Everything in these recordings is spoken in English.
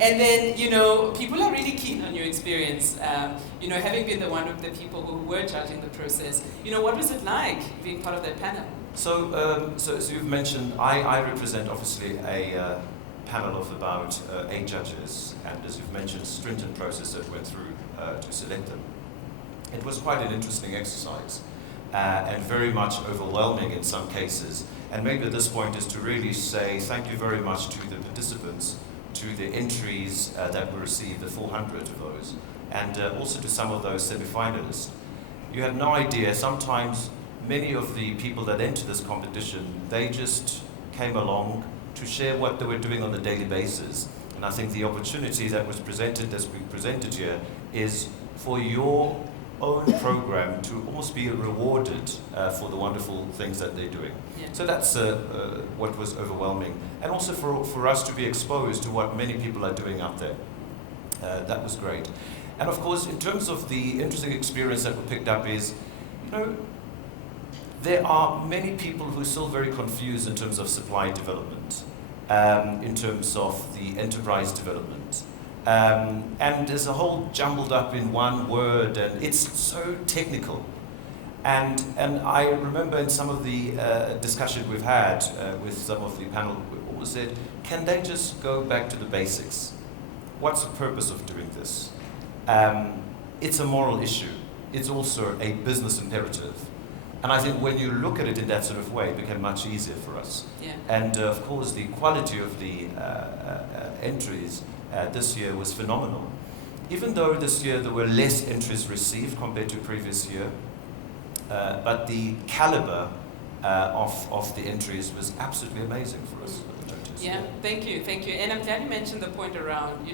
And then, people are really keen on your experience. Having been one of the people who were judging the process, what was it like being part of that panel? So you've mentioned, I represent obviously a panel of about 8 judges, and as you've mentioned, stringent process that went through to select them. It was quite an interesting exercise and very much overwhelming in some cases. And maybe at this point is to really say thank you very much to the participants, to the entries that were received, the 400 of those, and also to some of those semi-finalists. You have no idea, sometimes many of the people that enter this competition, they just came along to share what they were doing on a daily basis. And I think the opportunity that was presented, as we presented here, is for your own program to almost be rewarded for the wonderful things that they're doing. Yeah. So that's what was overwhelming. And also for us to be exposed to what many people are doing out there. That was great. And of course, in terms of the interesting experience that we picked up is, there are many people who are still very confused in terms of supply development, in terms of the enterprise development. And there's a whole jumbled up in one word, and it's so technical. And I remember in some of the discussion we've had with some of the panel, we always said, can they just go back to the basics? What's the purpose of doing this? It's a moral issue. It's also a business imperative. And I think when you look at it in that sort of way, it became much easier for us. Yeah. And of course, the quality of the entries this year was phenomenal. Even though this year there were less entries received compared to previous year, but the caliber of the entries was absolutely amazing for us. Yeah, thank you. And I'm glad you mentioned the point around,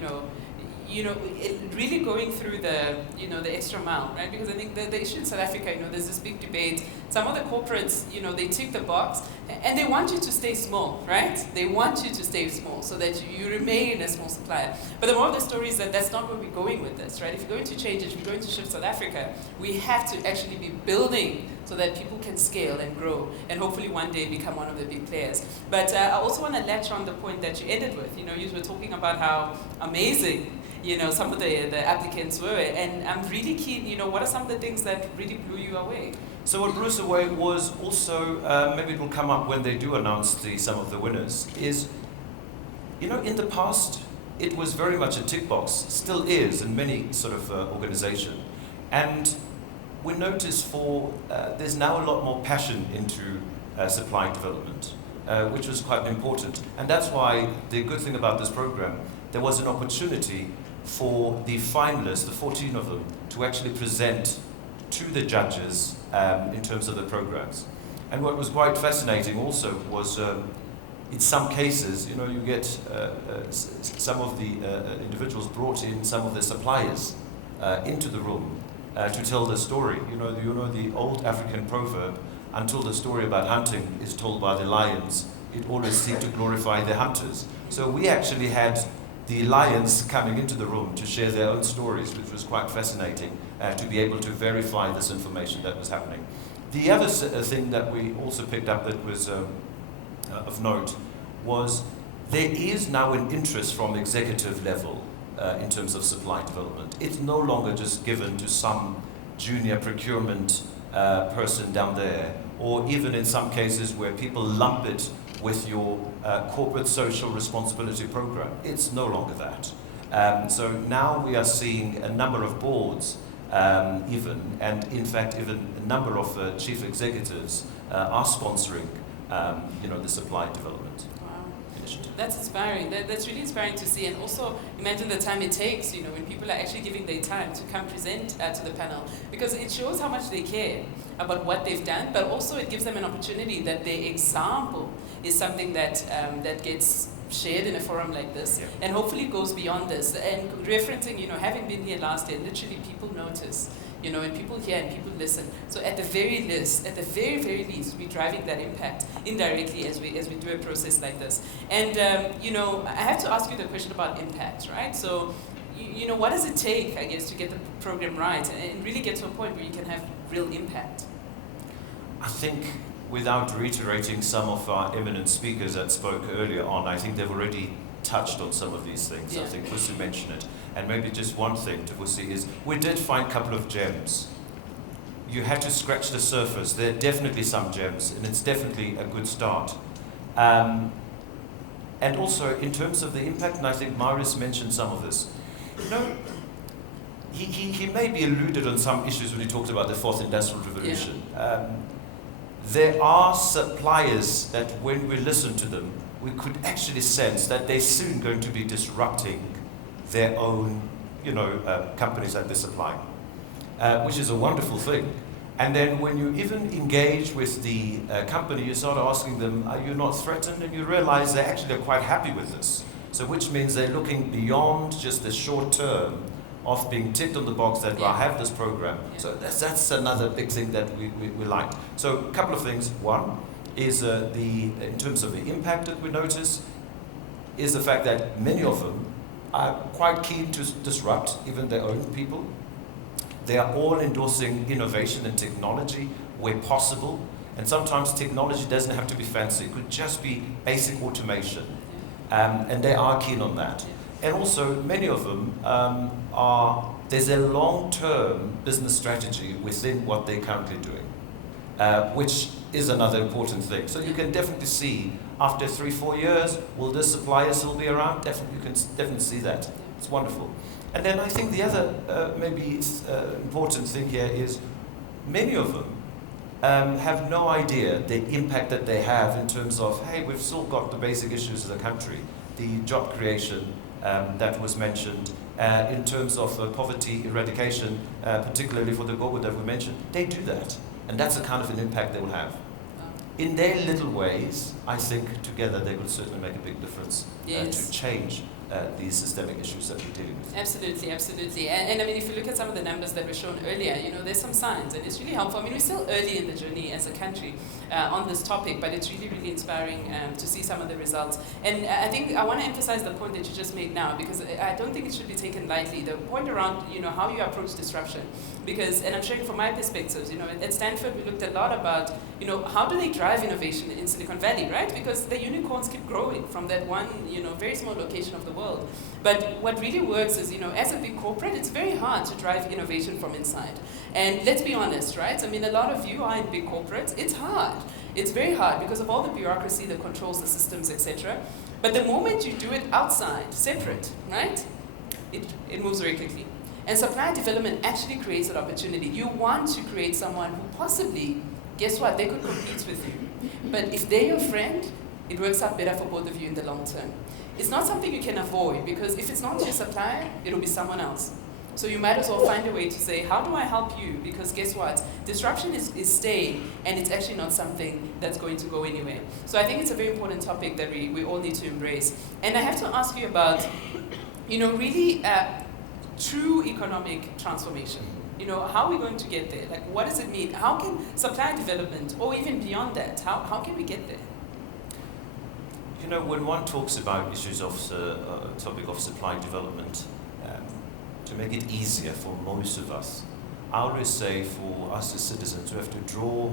really going through the extra mile, right? Because I think the issue in South Africa, there's this big debate. Some of the corporates, they tick the box and they want you to stay small, right? They want you to stay small so that you remain a small supplier. But the moral of the story is that that's not where we're going with this, right? If you're going to change it, if you're going to shift South Africa, we have to actually be building so that people can scale and grow and hopefully one day become one of the big players. But I also want to latch on the point that you ended with. You were talking about how amazing some of the applicants were, and I'm really keen, what are some of the things that really blew you away? So what blew us away was also, maybe it will come up when they do announce some of the winners, is, in the past, it was very much a tick box, still is in many sort of organization. And we notice there's now a lot more passion into supply development, which was quite important. And that's why the good thing about this program, there was an opportunity for the finalists, the 14 of them, to actually present to the judges in terms of the programs. And what was quite fascinating also was, in some cases, you get some of the individuals brought in some of the suppliers into the room to tell the story. The old African proverb, until the story about hunting is told by the lions, it always seemed to glorify the hunters. So we actually had the lions coming into the room to share their own stories, which was quite fascinating to be able to verify this information that was happening. The other thing that we also picked up that was of note was there is now an interest from executive level in terms of supply development. It's no longer just given to some junior procurement person down there, or even in some cases where people lump it with your corporate social responsibility program. It's no longer that. So now we are seeing a number of boards even, and in fact even a number of chief executives are sponsoring the supply development. Initiative. That's inspiring. That's really inspiring to see. And also imagine the time it takes, when people are actually giving their time to come present to the panel, because it shows how much they care about what they've done, but also it gives them an opportunity that their example is something that gets shared in a forum like this, yeah. And hopefully goes beyond this. And referencing, having been here last year, literally people notice, and people hear and people listen. So at the very very least, we're driving that impact indirectly as we do a process like this. And I have to ask you the question about impact, right? So, what does it take, I guess, to get the program right and really get to a point where you can have real impact? I think, without reiterating some of our eminent speakers that spoke earlier on, I think they've already touched on some of these things. Yeah. I think Vusi mentioned it. And maybe just one thing to Vusi is, we did find a couple of gems. You had to scratch the surface. There are definitely some gems, and it's definitely a good start. And also, in terms of the impact, and I think Marius mentioned some of this, he maybe alluded on some issues when he talked about the fourth industrial revolution. Yeah. There are suppliers that when we listen to them, we could actually sense that they're soon going to be disrupting their own, companies that they supply, which is a wonderful thing. And then when you even engage with the company, you start asking them, are you not threatened? And you realize they actually are quite happy with this. So which means they're looking beyond just the short term of being ticked on the box that I have this program. Yeah. So that's another big thing that we like. So a couple of things. One is in terms of the impact that we notice, is the fact that many of them are quite keen to disrupt even their own people. They are all endorsing innovation and technology where possible. And sometimes technology doesn't have to be fancy. It could just be basic automation. And they are keen on that. And also, many of them there's a long-term business strategy within what they're currently doing, which is another important thing. So you can definitely see, after 3-4 years, will this supplier still be around? Definitely, you can definitely see that. It's wonderful. And then I think the other important thing here is many of them have no idea the impact that they have in terms of, hey, we've still got the basic issues of the country, the job creation that was mentioned, in terms of poverty eradication, particularly for the Gogo that we mentioned. They do that, and that's the kind of an impact they will have. In their little ways, I think together they will certainly make a big difference to change these systemic issues that we're dealing with. Absolutely, absolutely. And I mean, if you look at some of the numbers that were shown earlier, there's some signs, and it's really helpful. I mean, we're still early in the journey as a country on this topic, but it's really, really inspiring to see some of the results. And I think I want to emphasize the point that you just made now, because I don't think it should be taken lightly. The point around, how you approach disruption. Because, and I'm sharing from my perspectives, at Stanford we looked a lot about, how do they drive innovation in Silicon Valley, right? Because the unicorns keep growing from that one, very small location of the world. But what really works is, as a big corporate, it's very hard to drive innovation from inside. And let's be honest, right? I mean, a lot of you are in big corporates. It's hard. It's very hard because of all the bureaucracy that controls the systems, etc. But the moment you do it outside, separate, right? It moves very quickly. And supplier development actually creates an opportunity. You want to create someone who possibly, guess what, they could compete with you. But if they're your friend, it works out better for both of you in the long term. It's not something you can avoid, because if it's not your supplier, it'll be someone else. So you might as well find a way to say, how do I help you? Because guess what? Disruption is staying, and it's actually not something that's going to go anywhere. So I think it's a very important topic that we all need to embrace. And I have to ask you about, really true economic transformation. How are we going to get there? Like, what does it mean? How can supplier development, or even beyond that, how can we get there? When one talks about issues of topic of supply development, to make it easier for most of us, I always say for us as citizens, we have to draw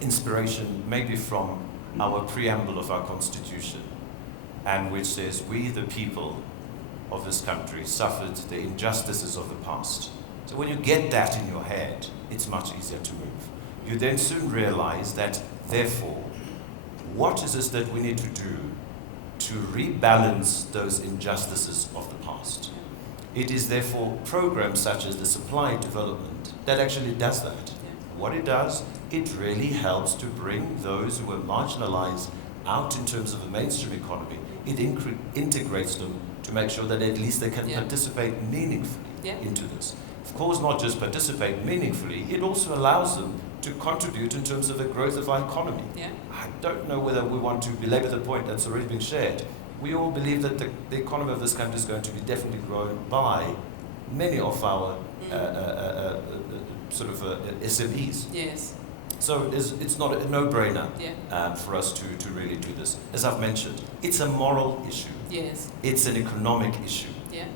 inspiration maybe from our preamble of our Constitution, and which says, we the people of this country suffered the injustices of the past. So when you get that in your head, it's much easier to move. You then soon realize that, therefore, what is it that we need to do to rebalance those injustices of the past? It is therefore programs such as the supply development that actually does that. What it does, it really helps to bring those who are marginalized out in terms of the mainstream economy. It integrates them to make sure that at least they can participate meaningfully into this. Of course, not just participate meaningfully, it also allows them to contribute in terms of the growth of our economy. I don't know whether we want to belabor the point that's already been shared. We all believe that the economy of this country is going to be definitely grown by many of our SMEs. Yes. So it's not a no-brainer for us to really do this. As I've mentioned, it's a moral issue. Yes. It's an economic issue. Yeah.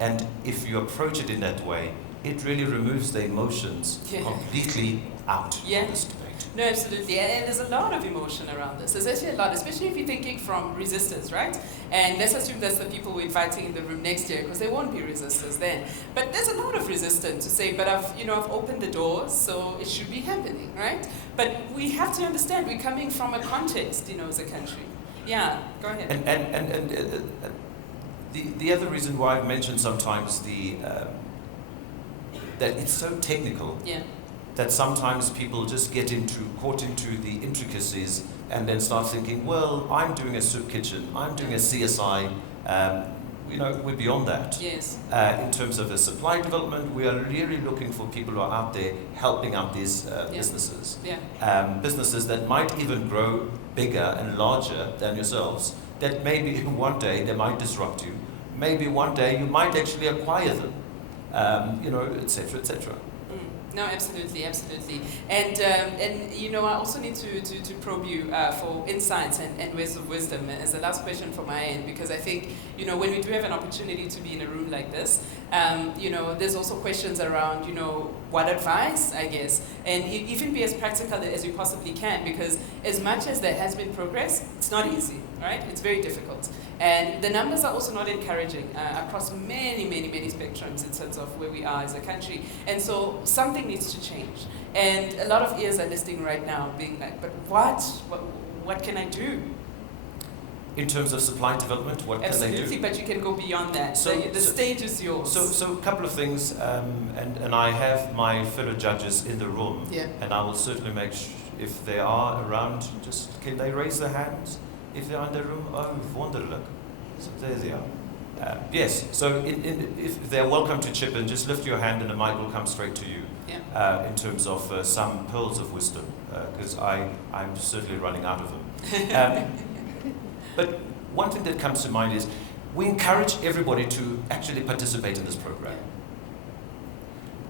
And if you approach it in that way, it really removes the emotions completely out of this debate. No, absolutely. And there's a lot of emotion around this. There's actually a lot, especially if you're thinking from resistors, right? And let's assume that's the people we're inviting in the room next year, because they won't be resistors then. But there's a lot of resistance to say, but I've opened the doors, so it should be happening, right? But we have to understand we're coming from a context, as a country. Yeah, go ahead. And the other reason why I've mentioned sometimes that it's so technical. Yeah. That sometimes people just get caught into the intricacies and then start thinking, well, I'm doing a soup kitchen, I'm doing a CSI, we're beyond that. Yes. In terms of the supply development, we are really looking for people who are out there helping out these businesses. Yeah. Businesses that might even grow bigger and larger than yourselves, that maybe one day they might disrupt you, maybe one day you might actually acquire them, et cetera, et cetera. No, absolutely. And I also need to probe you for insights and words of wisdom as the last question from my end, because I think, when we do have an opportunity to be in a room like this, there's also questions around, what advice, I guess, and even be as practical as you possibly can, because as much as there has been progress, it's not easy, right? It's very difficult. And the numbers are also not encouraging across many spectrums in terms of where we are as a country. And so something needs to change. And a lot of ears are listening right now, being like, but what can I do? In terms of supply development, what can they do? Absolutely, but you can go beyond that. The stage is yours. So a couple of things, and I have my fellow judges in the room, yeah. And I will certainly make sure, if they are around, just can they raise their hands? If they are in the room, oh, wonderlijk. So there they are. Yes, so if they're welcome to chip in, just lift your hand and the mic will come straight to you. Yeah. In terms of some pearls of wisdom, because I'm certainly running out of them. But one thing that comes to mind is we encourage everybody to actually participate in this program.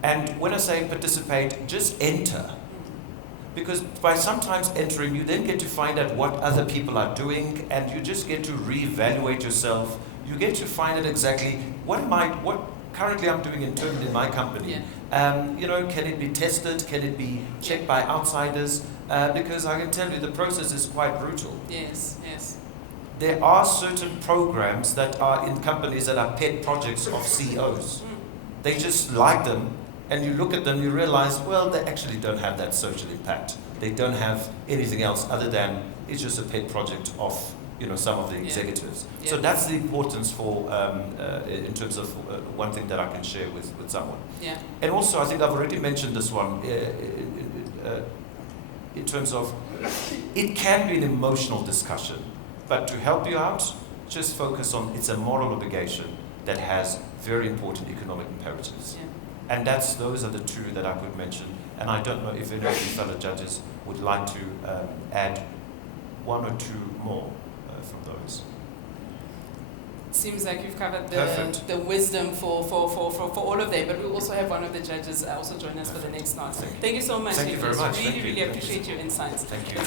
And when I say participate, just enter. Because by sometimes entering, you then get to find out what other people are doing, and you just get to reevaluate yourself. You get to find out exactly what currently I'm doing internally in my company. Yeah. Can it be tested? Can it be checked by outsiders? Because I can tell you the process is quite brutal. Yes. There are certain programs that are in companies that are pet projects of CEOs. They just like them. And you look at them, you realize, well, they actually don't have that social impact. They don't have anything else other than it's just a pet project of, some of the executives. Yeah. So that's the importance for, in terms of one thing that I can share with someone. Yeah. And also, I think I've already mentioned this one in terms of, it can be an emotional discussion, but to help you out, just focus on, it's a moral obligation that has very important economic imperatives. Yeah. And those are the two that I could mention. And I don't know if any of the fellow judges would like to add one or two more from those. Seems like you've covered Perfect. the wisdom for all of them, but we also have one of the judges also join us for the next class. Thank you. Thank you so much. Thank you very much. Really appreciate your insights. Thank you.